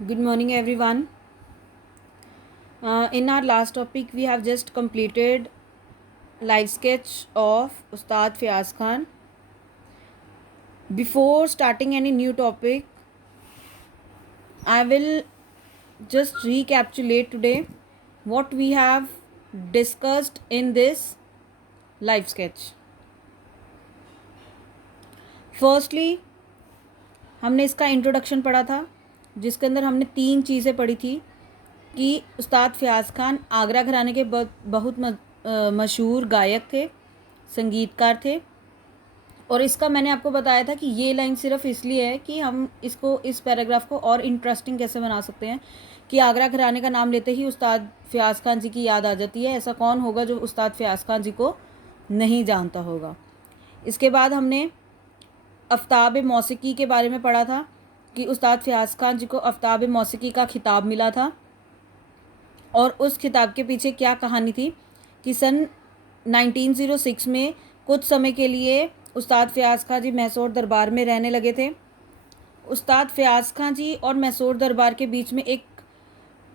Good morning, everyone. In our last topic, we have just completed live sketch of Ustad Fayaz Khan. Before starting any new topic, I will just recapitulate today what we have discussed in this live sketch. Firstly, हमने इसका introduction पढ़ा था, जिसके अंदर हमने 3 चीज़ें पढ़ी थी कि उस्ताद फ़याज़ खान आगरा घराने के बहुत मशहूर गायक थे, संगीतकार थे। और इसका मैंने आपको बताया था कि ये लाइन सिर्फ इसलिए है कि हम इसको, इस पैराग्राफ को और इंटरेस्टिंग कैसे बना सकते हैं कि आगरा घराने का नाम लेते ही उस्ताद फ़याज़ खान जी की याद आ जाती है। ऐसा कौन होगा जो उस्ताद फ़याज़ खान जी को नहीं जानता होगा। इसके बाद हमने आफ्ताब मौसीकी के बारे में पढ़ा था कि उस्ताद फ़याज़ खान जी को आफ्ताब मौसीकी का खिताब मिला था और उस खिताब के पीछे क्या कहानी थी कि सन 1906 में कुछ समय के लिए उस्ताद फ़याज़ खान जी मैसूर दरबार में रहने लगे थे। उस्ताद फ़याज़ खान जी और मैसूर दरबार के बीच में एक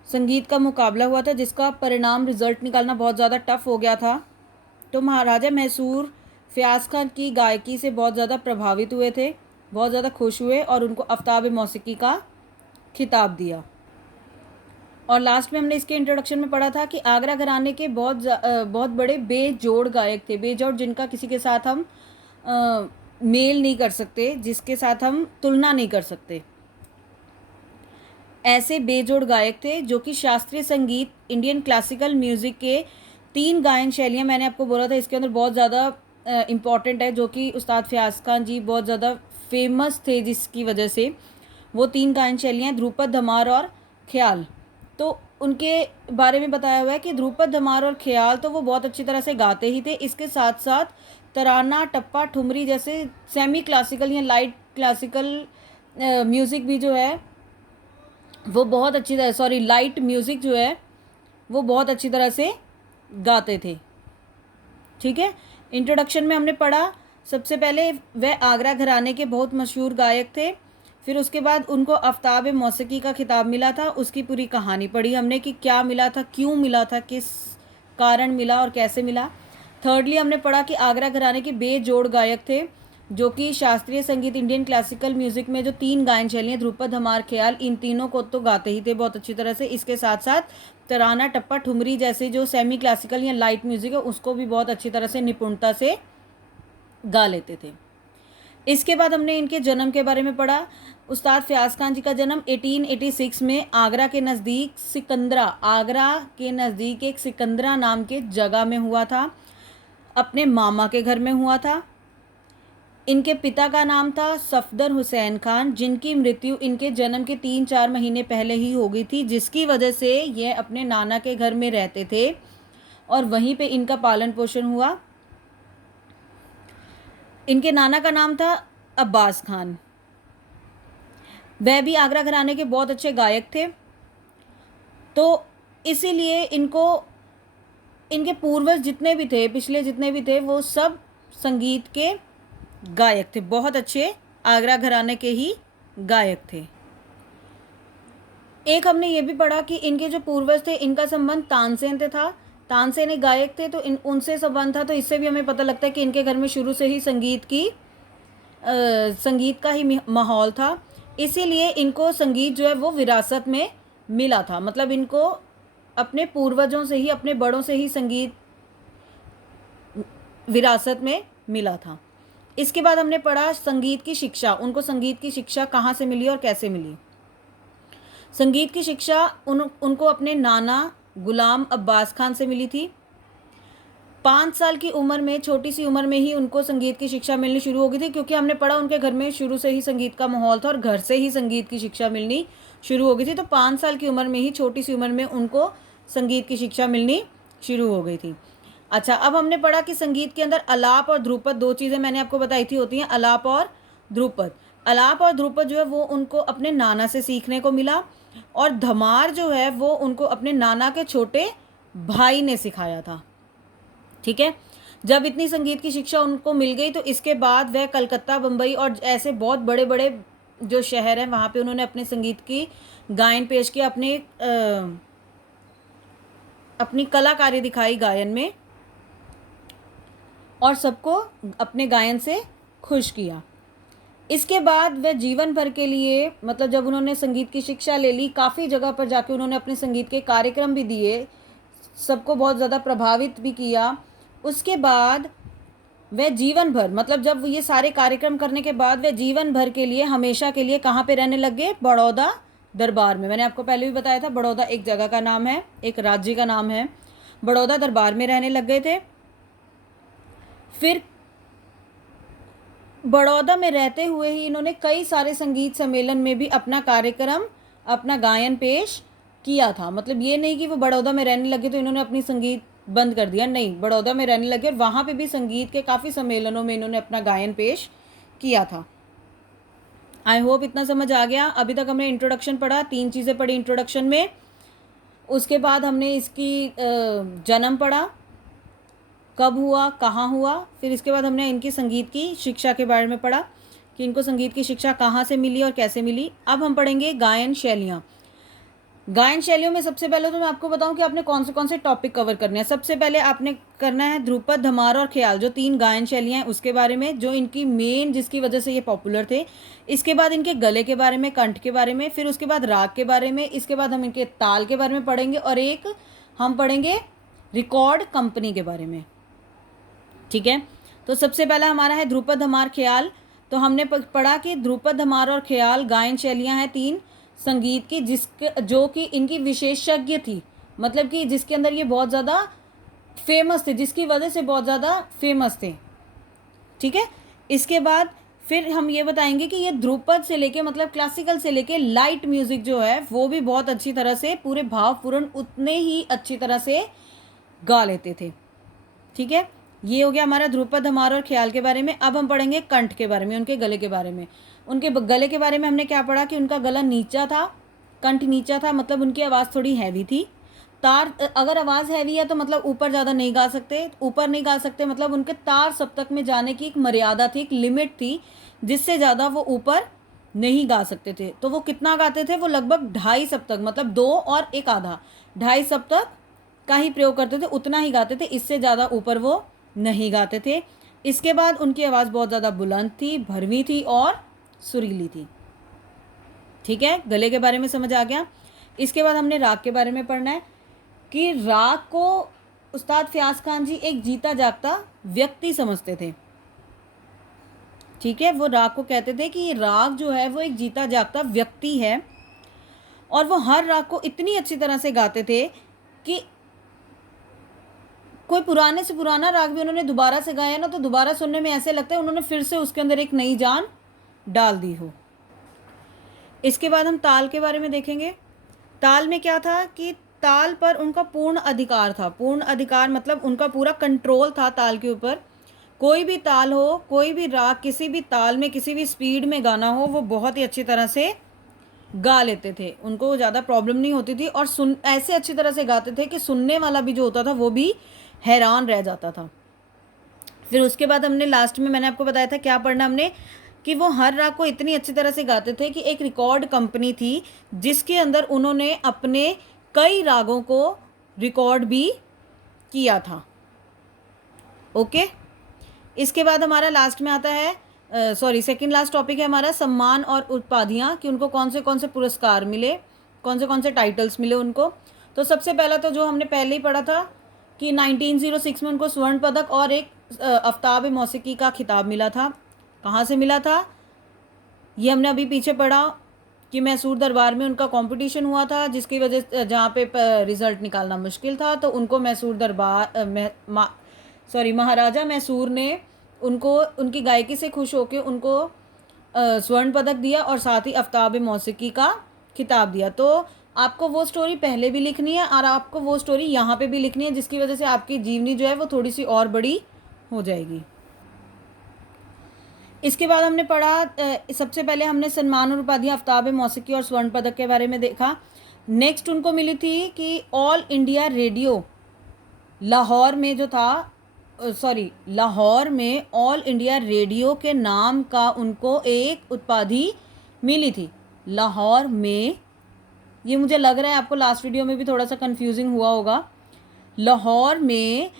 संगीत का मुकाबला हुआ था, जिसका परिणाम रिज़ल्ट निकालना बहुत ज़्यादा टफ हो गया था। तो महाराजा मैसूर फ़याज़ खान की गायकी से बहुत ज़्यादा प्रभावित हुए थे, बहुत ज़्यादा खुश हुए और उनको आफ्ताब मौसीकी का खिताब दिया। और लास्ट में हमने इसके इंट्रोडक्शन में पढ़ा था कि आगरा घराने के बहुत बड़े बेजोड़ गायक थे, बेजोड़ जिनका किसी के साथ हम मेल नहीं कर सकते, जिसके साथ हम तुलना नहीं कर सकते। ऐसे बेजोड़ गायक थे जो कि शास्त्रीय संगीत, इंडियन क्लासिकल म्यूज़िक के 3 गायन शैलियाँ मैंने आपको बोला था इसके अंदर बहुत ज़्यादा इम्पॉर्टेंट है, जो कि उस्ताद फ़याज़ खान जी बहुत ज़्यादा फेमस थे, जिसकी वजह से वो 3 गायन शैलियाँ ध्रुपद, धमार और ख्याल। तो उनके बारे में बताया हुआ है कि ध्रुपद, धमार और ख्याल तो वो बहुत अच्छी तरह से गाते ही थे। इसके साथ साथ तराना, टप्पा, ठुमरी जैसे सेमी क्लासिकल या लाइट क्लासिकल म्यूज़िक भी जो है वो बहुत अच्छी तरह, सॉरी, लाइट म्यूज़िक जो है वो बहुत अच्छी तरह से गाते थे। ठीक है, इंट्रोडक्शन में हमने पढ़ा सबसे पहले वह आगरा घराने के बहुत मशहूर गायक थे। फिर उसके बाद उनको आफ्ताब मौसीकी का खिताब मिला था, उसकी पूरी कहानी पढ़ी हमने कि क्या मिला था, क्यों मिला था, किस कारण मिला और कैसे मिला। थर्डली हमने पढ़ा कि आगरा घराने के बेजोड़ गायक थे, जो कि शास्त्रीय संगीत, इंडियन क्लासिकल म्यूज़िक में जो 3 गायन शैलियाँ ध्रुपद, धमार, ख्याल, इन तीनों को तो गाते ही थे बहुत अच्छी तरह से। इसके साथ साथ तराना, टप्पा, ठुमरी जैसे जो सेमी क्लासिकल या लाइट म्यूज़िक है उसको भी बहुत अच्छी तरह से निपुणता से गा लेते थे। इसके बाद हमने इनके जन्म के बारे में पढ़ा। उस्ताद फ़याज़ खान जी का जन्म 1886 में आगरा के नज़दीक एक सिकंदरा नाम के जगह में हुआ था, अपने मामा के घर में हुआ था। इनके पिता का नाम था सफदर हुसैन खान, जिनकी मृत्यु इनके जन्म के 3-4 महीने पहले ही हो गई थी, जिसकी वजह से ये अपने नाना के घर में रहते थे और वहीं पे इनका पालन पोषण हुआ। इनके नाना का नाम था अब्बास खान, वह भी आगरा घराने के बहुत अच्छे गायक थे। तो इसीलिए इनको, इनके पूर्वज जितने भी थे, पिछले जितने भी थे, वो सब संगीत के गायक थे, बहुत अच्छे आगरा घराने के ही गायक थे। एक हमने ये भी पढ़ा कि इनके जो पूर्वज थे इनका संबंध तानसेन से था, तानसेन एक गायक थे, तो उनसे संबंध था। तो इससे भी हमें पता लगता है कि इनके घर में शुरू से ही संगीत का ही माहौल था, इसीलिए इनको संगीत जो है वो विरासत में मिला था। मतलब इनको अपने पूर्वजों से ही, अपने बड़ों से ही संगीत विरासत में मिला था। इसके बाद हमने पढ़ा संगीत की शिक्षा, उनको संगीत की शिक्षा कहाँ से मिली और कैसे मिली। संगीत की शिक्षा उनको अपने नाना गुलाम अब्बास खान से मिली थी। 5 साल की उम्र में, छोटी सी उम्र में ही उनको संगीत की शिक्षा मिलनी शुरू हो गई थी, क्योंकि हमने पढ़ा उनके घर में शुरू से ही संगीत का माहौल था और घर से ही संगीत की शिक्षा मिलनी शुरू हो गई थी। तो 5 साल की उम्र में ही, छोटी सी उम्र में उनको संगीत की शिक्षा मिलनी शुरू हो गई थी। अच्छा, अब हमने पढ़ा कि संगीत के अंदर आलाप और ध्रुपद, 2 चीज़ें मैंने आपको बताई थी होती हैं, आलाप और ध्रुपद। आलाप और ध्रुपद जो है वो उनको अपने नाना से सीखने को मिला, और धमार जो है वो उनको अपने नाना के छोटे भाई ने सिखाया था। ठीक है, जब इतनी संगीत की शिक्षा उनको मिल गई तो इसके बाद वह कलकत्ता, बम्बई और ऐसे बहुत बड़े बड़े जो शहर है वहाँ पे उन्होंने अपने संगीत की गायन पेश किया, अपनी कलाकारी दिखाई गायन में और सबको अपने गायन से खुश किया। इसके बाद वह जीवन भर के लिए, मतलब जब उन्होंने संगीत की शिक्षा ले ली, काफ़ी जगह पर जाके उन्होंने अपने संगीत के कार्यक्रम भी दिए, सबको बहुत ज़्यादा प्रभावित भी किया। उसके बाद वह जीवन भर, मतलब जब ये सारे कार्यक्रम करने के बाद वह जीवन भर के लिए, हमेशा के लिए कहाँ पे रहने लग गए? बड़ौदा दरबार में। मैंने आपको पहले भी बताया था, बड़ौदा एक जगह का नाम है, एक राज्य का नाम है। बड़ौदा दरबार में रहने लग गए थे। फिर बड़ौदा में रहते हुए ही इन्होंने कई सारे संगीत सम्मेलन में भी अपना कार्यक्रम, अपना गायन पेश किया था। मतलब ये नहीं कि वो बड़ौदा में रहने लगे तो इन्होंने अपनी संगीत बंद कर दिया, नहीं, बड़ौदा में रहने लगे और वहाँ पे भी संगीत के काफ़ी सम्मेलनों में इन्होंने अपना गायन पेश किया था। आई होप इतना समझ आ गया। अभी तक हमने इंट्रोडक्शन पढ़ा, 3 चीज़ें पढ़ी इंट्रोडक्शन में। उसके बाद हमने इसकी जन्म पढ़ा, कब हुआ, कहाँ हुआ। फिर इसके बाद हमने इनकी संगीत की शिक्षा के बारे में पढ़ा कि इनको संगीत की शिक्षा कहाँ से मिली और कैसे मिली। अब हम पढ़ेंगे गायन शैलियाँ। गायन शैलियों में सबसे पहले तो मैं आपको बताऊं कि आपने कौन से टॉपिक कवर करने हैं। सबसे पहले आपने करना है ध्रुपद, धमार और ख्याल, जो 3 गायन शैलियाँ हैं उसके बारे में, जो इनकी मेन, जिसकी वजह से ये पॉपुलर थे। इसके बाद इनके गले के बारे में, कंठ के बारे में, फिर उसके बाद राग के बारे में, इसके बाद हम इनके ताल के बारे में पढ़ेंगे और एक हम पढ़ेंगे रिकॉर्ड कंपनी के बारे में। ठीक है, तो सबसे पहला हमारा है ध्रुपद, धमार, ख्याल। तो हमने पढ़ा कि ध्रुपद, धमार और ख्याल गायन शैलियाँ हैं 3 संगीत की, जो कि इनकी विशेषज्ञ थी, मतलब कि जिसके अंदर ये बहुत ज़्यादा फेमस थे, जिसकी वजह से बहुत ज़्यादा फेमस थे। ठीक है, इसके बाद फिर हम ये बताएंगे कि ये ध्रुपद से लेके, मतलब क्लासिकल से लेके लाइट म्यूज़िक जो है वो भी बहुत अच्छी तरह से, पूरे भावपूर्ण उतने ही अच्छी तरह से गा लेते थे। ठीक है, ये हो गया हमारा ध्रुपद, धमार और ख्याल के बारे में। अब हम पढ़ेंगे कंठ के बारे में, उनके गले के बारे में। उनके गले के बारे में हमने क्या पढ़ा कि उनका गला नीचा था, कंठ नीचा था, मतलब उनकी आवाज़ थोड़ी हैवी थी। तार, अगर आवाज़ हैवी है तो मतलब ऊपर ज़्यादा नहीं गा सकते, ऊपर नहीं गा सकते, मतलब उनके तार सप्तक में जाने की एक मर्यादा थी, एक लिमिट थी, जिससे ज़्यादा वो ऊपर नहीं गा सकते थे। तो वो कितना गाते थे? वो लगभग 2.5 सप्तक, मतलब 2 और 1 आधा, 2.5 सप्तक का ही प्रयोग करते थे, उतना ही गाते थे, इससे ज़्यादा ऊपर वो नहीं गाते थे। इसके बाद उनकी आवाज़ बहुत ज़्यादा बुलंद थी, भरवी थी और सुरीली थी। ठीक है, गले के बारे में समझ आ गया। इसके बाद हमने राग के बारे में पढ़ना है कि राग को उस्ताद फ़याज़ खान जी एक जीता जागता व्यक्ति समझते थे। ठीक है, वो राग को कहते थे कि ये राग जो है वो एक जीता जागता व्यक्ति है, और वो हर राग को इतनी अच्छी तरह से गाते थे कि कोई पुराने से पुराना राग भी उन्होंने दोबारा से गाया ना, तो दोबारा सुनने में ऐसे लगता है उन्होंने फिर से उसके अंदर एक नई जान डाल दी हो। इसके बाद हम ताल के बारे में देखेंगे। ताल में क्या था कि ताल पर उनका पूर्ण अधिकार था। पूर्ण अधिकार मतलब उनका पूरा कंट्रोल था ताल के ऊपर। कोई भी ताल हो, कोई भी राग, किसी भी ताल में, किसी भी स्पीड में गाना हो, वो बहुत ही अच्छी तरह से गा लेते थे, उनको ज़्यादा प्रॉब्लम नहीं होती थी, और ऐसे अच्छी तरह से गाते थे कि सुनने वाला भी जो होता था वो भी हैरान रह जाता था। फिर उसके बाद हमने लास्ट में, मैंने आपको बताया था क्या पढ़ना हमने, कि वो हर राग को इतनी अच्छी तरह से गाते थे कि एक रिकॉर्ड कंपनी थी जिसके अंदर उन्होंने अपने कई रागों को रिकॉर्ड भी किया था। ओके, इसके बाद हमारा लास्ट में आता है, सेकंड लास्ट टॉपिक है हमारा सम्मान और उपाधियाँ, कि उनको कौन से पुरस्कार मिले, कौन से टाइटल्स मिले उनको। तो सबसे पहला तो जो हमने पहले ही पढ़ा था कि 1906 में उनको स्वर्ण पदक और एक आफ्ताब मौसीकी का खिताब मिला था। कहाँ से मिला था? ये हमने अभी पीछे पढ़ा कि मैसूर दरबार में उनका कंपटीशन हुआ था, जिसकी वजह जहाँ पे रिज़ल्ट निकालना मुश्किल था, तो उनको मैसूर दरबार महाराजा मैसूर ने उनको उनकी गायकी से खुश होकर उनको स्वर्ण पदक दिया और साथ ही आफ्ताब मौसीकी का खिताब दिया। तो आपको वो स्टोरी पहले भी लिखनी है और आपको वो स्टोरी यहाँ पे भी लिखनी है, जिसकी वजह से आपकी जीवनी जो है वो थोड़ी सी और बड़ी हो जाएगी। इसके बाद हमने पढ़ा, सबसे पहले हमने सम्मान और उपाधियाँ आफ्ताब मौसीकी और स्वर्ण पदक के बारे में देखा। नेक्स्ट उनको मिली थी कि ऑल इंडिया रेडियो लाहौर में जो था, लाहौर में ऑल इंडिया रेडियो के नाम का उनको एक उपाधि मिली थी? लाहौर में, ये मुझे लग रहा है आपको लास्ट वीडियो में भी थोड़ा सा कंफ्यूजिंग हुआ होगा। लाहौर में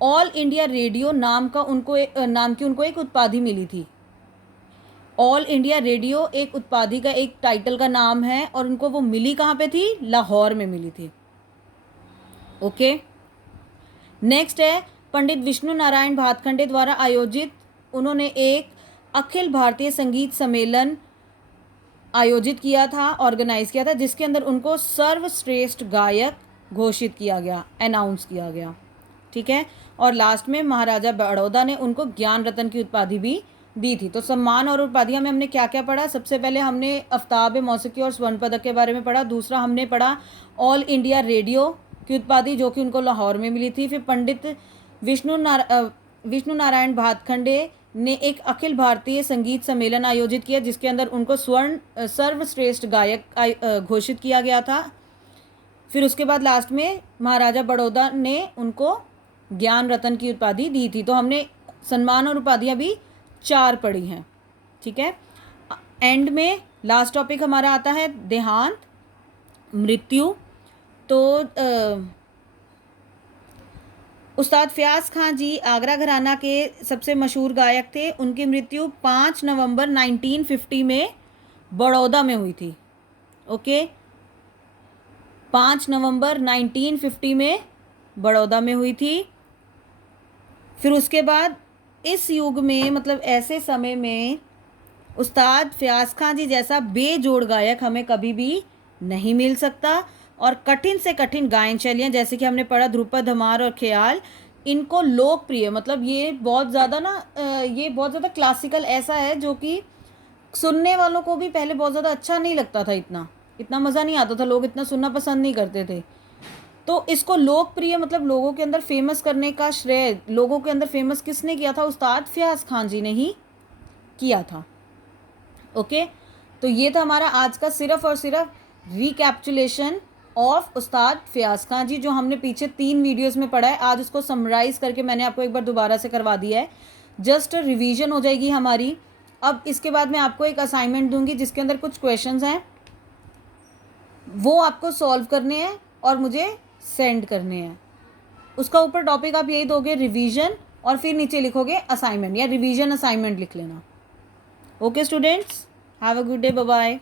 ऑल इंडिया रेडियो नाम की उनको एक उपाधि मिली थी। ऑल इंडिया रेडियो एक उपाधि का, एक टाइटल का नाम है, और उनको वो मिली कहाँ पे थी? लाहौर में मिली थी। ओके, नेक्स्ट है पंडित विष्णु नारायण भातखंडे द्वारा आयोजित, उन्होंने एक अखिल भारतीय संगीत सम्मेलन आयोजित किया था, ऑर्गेनाइज किया था, जिसके अंदर उनको सर्वश्रेष्ठ गायक घोषित किया गया, अनाउंस किया गया। ठीक है, और लास्ट में महाराजा बड़ौदा ने उनको ज्ञान रत्न की उपाधि भी दी थी। तो सम्मान और उपाधियां में हमने क्या क्या पढ़ा? सबसे पहले हमने आफ्ताब मौसीकी और स्वर्ण पदक के बारे में पढ़ा। दूसरा हमने पढ़ा ऑल इंडिया रेडियो की उपाधि, जो कि उनको लाहौर में मिली थी। फिर पंडित विष्णु नारायण भातखंडे ने एक अखिल भारतीय संगीत सम्मेलन आयोजित किया, जिसके अंदर उनको सर्वश्रेष्ठ गायक घोषित किया गया था। फिर उसके बाद लास्ट में महाराजा बड़ौदा ने उनको ज्ञान रत्न की उपाधि दी थी। तो हमने सम्मान और उपाधियां भी 4 पढ़ी हैं। ठीक है, एंड में लास्ट टॉपिक हमारा आता है देहांत, मृत्यु। तो उस्ताद फ़याज़ खान जी आगरा घराना के सबसे मशहूर गायक थे। उनकी मृत्यु 5 नवंबर 1950 में बड़ौदा में हुई थी। ओके, 5 नवंबर 1950 में बड़ौदा में हुई थी। फिर उसके बाद इस युग में, मतलब ऐसे समय में, उस्ताद फ़याज़ खान जी जैसा बेजोड़ गायक हमें कभी भी नहीं मिल सकता। और कठिन से कठिन गायन शैलियाँ, जैसे कि हमने पढ़ा ध्रुपद, धमार और ख्याल, इनको लोकप्रिय, मतलब ये बहुत ज़्यादा ये बहुत ज़्यादा क्लासिकल ऐसा है जो कि सुनने वालों को भी पहले बहुत ज़्यादा अच्छा नहीं लगता था, इतना मज़ा नहीं आता था, लोग इतना सुनना पसंद नहीं करते थे। तो इसको लोकप्रिय, मतलब लोगों के अंदर फेमस करने का श्रेय लोगों के अंदर फेमस किसने किया था? उस्ताद फ़याज़ खान जी ने ही किया था। ओके, तो ये था हमारा आज का सिर्फ और सिर्फ रिकैप्चुलेशन ऑफ उस्ताद फ़याज़ खान जी, जो हमने पीछे 3 वीडियोस में पढ़ा है। आज उसको समराइज़ करके मैंने आपको एक बार दोबारा से करवा दिया है, जस्ट रिवीजन हो जाएगी हमारी। अब इसके बाद मैं आपको एक असाइनमेंट दूंगी जिसके अंदर कुछ क्वेश्चंस हैं, वो आपको सॉल्व करने हैं और मुझे सेंड करने हैं। उसका ऊपर टॉपिक आप यही दोगे, रिवीजन, और फिर नीचे लिखोगे असाइनमेंट, या रिवीजन असाइनमेंट लिख लेना। Okay students, have a good day, bye bye.